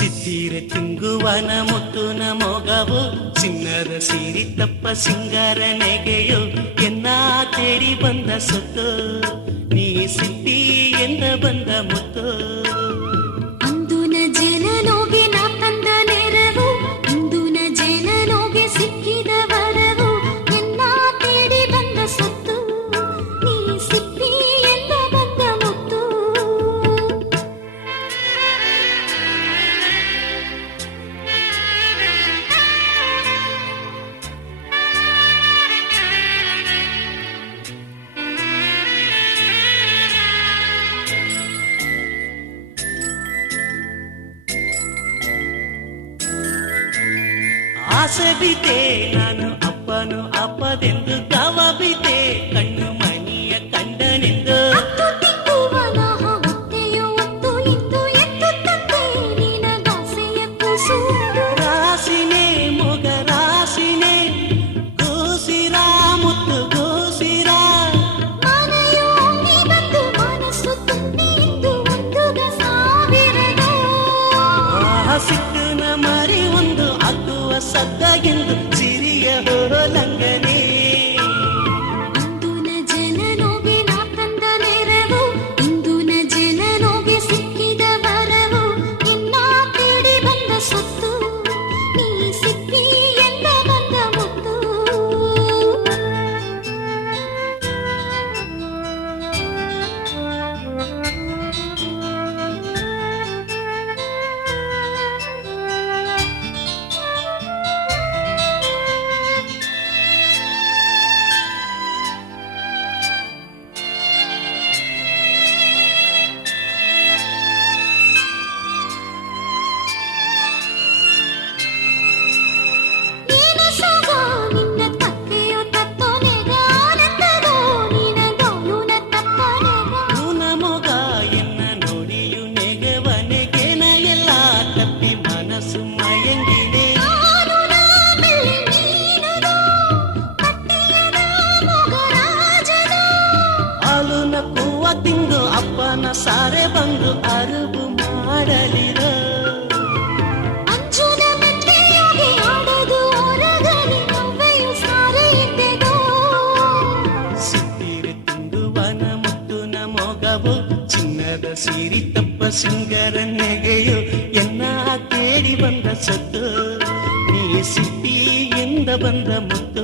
ಸಿದ್ದಿರೆ ತುಂಗುವನ ಮುತ್ತುನ ಮೊಗವು ಚಿನ್ನದ ಸಿರಿ ತಪ್ಪ ಸಿಂಗಾರ ನೆಗೆಯೋ ಎನ್ನ ತೇಡಿ ಬಂದ ಸೊತ್ತು ನೀ ಸಿದ್ದಿ ಎಂದ ಬಂದ ಮುತ್ತು ಅಂದುನ ಜನನೋಗೆ ನಾ ತಂದ ನೆರವು ಇಂದುನ ಜನನೋಗೆ ಸಿಕ್ಕಿದ ವರವು ಎನ್ನ ತೇಡಿ ಬಂದ ಸೊತ್ತು ನೀ ಸಿಪ್ಪಿ ಎಂದ ಬಂದ ಮುತ್ತು ಆಸೆ ಬಿದ್ದೆ ನಾನು ಅಪ್ಪನು ಅಪ್ಪದೆಂದು ಗವ ಬಿದ್ದೆ ಕಣ್ಣು ಮಣಿಯ ಕಂಡನೆಂದು ಹತ್ತು ತಿಂಗುವನ ಹೊತ್ತೆಯು ಒತ್ತು ಇತ್ತು ಎತ್ತು ತಂದೆ ನಿನಗಾಸೆಯ ಕೂಸು ರಾಸಿನೇ ಮೊಗ ರಾಸಿನೇ ಗೋಸಿರ ಮುತ್ತು ಗೋಸಿರ ಮನೆಯು ನೀ ಬಂದು ಮನಸ್ಸು ತುಂಬಿದ್ದು ಒಂದು ಸಾವಿರದ ಸಿಟ್ಟನ ಮರಿ ಒಂದು ಅಗ್ಗುವ ಸದ್ದಾಗೆಂದು ಸಿರಿಯ ಹೋಲಂಗನೆ ಅಂದುನ ಜನನೋಗೆ ನಾ ತಂದ ನೆರವು ಇಂದುನ ಜನನೋಗೆ ಸಿಕ್ಕಿದ ವರವು ಇನ್ನ ತೇಡಿ ಬಂದ ಸೊತ್ತು ನೀ ಸಿಪ್ಪಿ ಎಂದ ಬಂದ ಮುತ್ತು ನೀನ ಸೋಗ ನಿನ್ನ ತಕ್ಕೆಯೋ ತತ್ತೋನೆಗ ಆನಂದವೋ ನಿನ ಗೌಲುನ ತಪ್ಪನೆಗ ನೂನ ಮೊಗ ಎನ್ನ ನೋಡಿಯು ನೆಗವನೆಗೆನ ಎಲ್ಲ ತಪ್ಪಿ ಮನಸ್ಸು ಮಯಂಗಿದೆ ನಾನು ನಾ ಬೆಳ್ಳಿ ನೀನುದು ಕಟ್ಟಿಯದ ಮೊಗರಾಜನು ಹಾಲುನ ಕೂವ ತಿಂದು ಅಪ್ಪನ ಸಾರೆ ಬಂದು ಅರುಬು ಮಾಡಲಿರ ಅಂಜುನ ಮೆಟ್ಟೆಯಾಗಿ ಆಡದು ಹೊರಗಲಿ ನವ್ವೆಯು ಸಾರೆ ಇದ್ದೆಗೋ ಸಿದ್ದಿರೆ ತುಂಬುವನ ಮುತ್ತುನ ಮೊಗವು ಚಿನ್ನದ ಸಿರಿ ತಪ್ಪ ಸಿಂಗರ ನೆಗೆಯು ಎನ್ನ ತೇಡಿ ಬಂದ ಸತ್ತು ನೀ ಸಿದ್ದಿ ಎಂದ ಬಂದ ಮುತ್ತು